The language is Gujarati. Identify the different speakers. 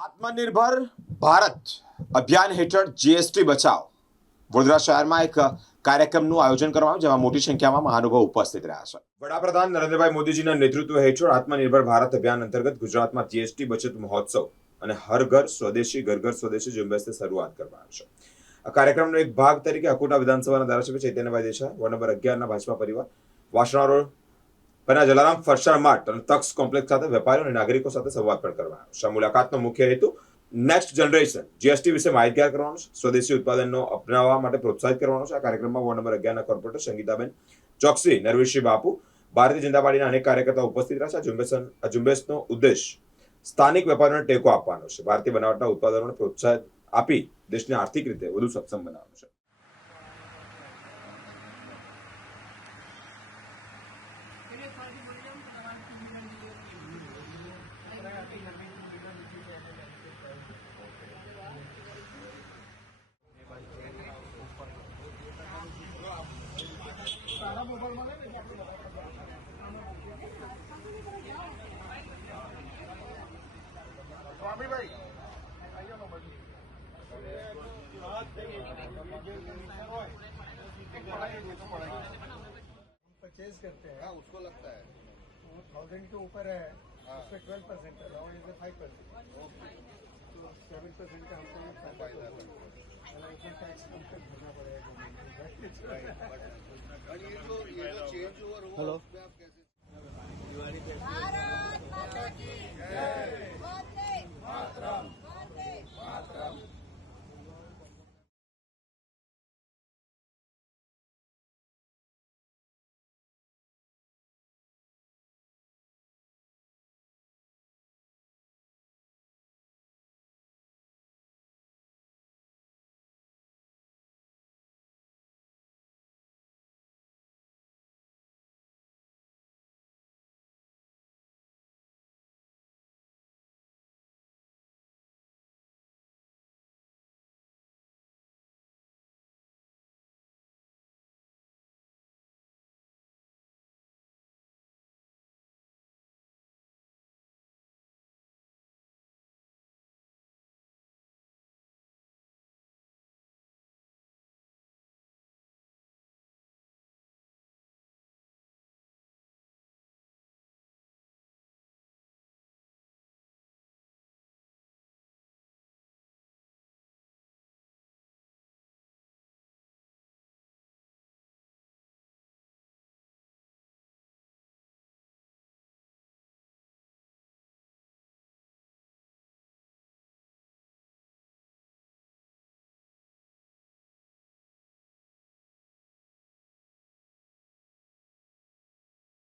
Speaker 1: આત્મનિર્ભર ભારત અભિયાન હેઠળ જીએસટી બચાવ. વડોદરા શહેરમાં એક કાર્યક્રમનું આયોજન કરવામાં આવ્યું, જેમાં મોટી સંખ્યામાં મહાનુભાવ ઉપસ્થિત રહ્યા છે. વડાપ્રધાન નરેન્દ્રભાઈ મોદીજીના નેતૃત્વ હેઠળ આત્મનિર્ભર ભારત અભિયાન અંતર્ગત ગુજરાતમાં જીએસટી બચત મહોત્સવ અને હર ઘર સ્વદેશી ઘર ઘર સ્વદેશી ઝુંબેશની શરૂઆત કરવામાં આવી છે. આ કાર્યક્રમનો એક ભાગ તરીકે અકોટા વિધાનસભાના ધારાસભ્ય ચૈતન્યભાઈ દેસાઈ વોર્ડ નંબર અગિયારના ભાજપા પરિવાર વાસણા રોડ પરના જલારામ ફરસાણ માર્ટ અને તક્ષ કોમ્પ્લેક્સ સાથે વેપારીઓ અને નાગરિકો સાથે સંવાદ પણ કરવાનો છે. મુલાકાતનો મુખ્ય હેતુ નેક્સ્ટ જનરેશન જીએસટી વિશે માહિતગાર કરવાનો છે. સ્વદેશી ઉત્પાદનનો અપનાવવા માટે પ્રોત્સાહિત કરવાનો છે. આ કાર્યક્રમમાં વોર્ડ નંબર અગિયારના કોર્પોરેટર સંગીતાબેન ચોકસી નરવીશી બાપુ, ભારતીય જનતા પાર્ટીના અનેક કાર્યકર્તાઓ ઉપસ્થિત રહ્યા છે. ઝુંબેશ ઝુંબેશનો ઉદ્દેશ સ્થાનિક વેપારીઓને ટેકો આપવાનો છે. ભારતીય બનાવટના ઉત્પાદનોને પ્રોત્સાહન આપી દેશને આર્થિક રીતે વધુ સક્ષમ બનાવવાનો છે.
Speaker 2: सारा मोबाइल माने स्वामी भाई आइए मोबाइल परचेज करते हैं
Speaker 3: हाँ उसको लगता है
Speaker 2: वो थाउजेंड के ऊपर है
Speaker 3: हाँ।
Speaker 2: उस पर ट्वेल्व परसेंट है और इसे फाइव परसेंट तो सेवन परसेंट का हमको ये फायदा
Speaker 3: फायदा
Speaker 2: तो
Speaker 3: है।
Speaker 2: होगा। इसमें टैक्स हमको भरना पड़ेगा गवर्नमेंट को।
Speaker 3: Right, but- और ये जो ये जो चेंज ओवर हुआ
Speaker 2: हेलो।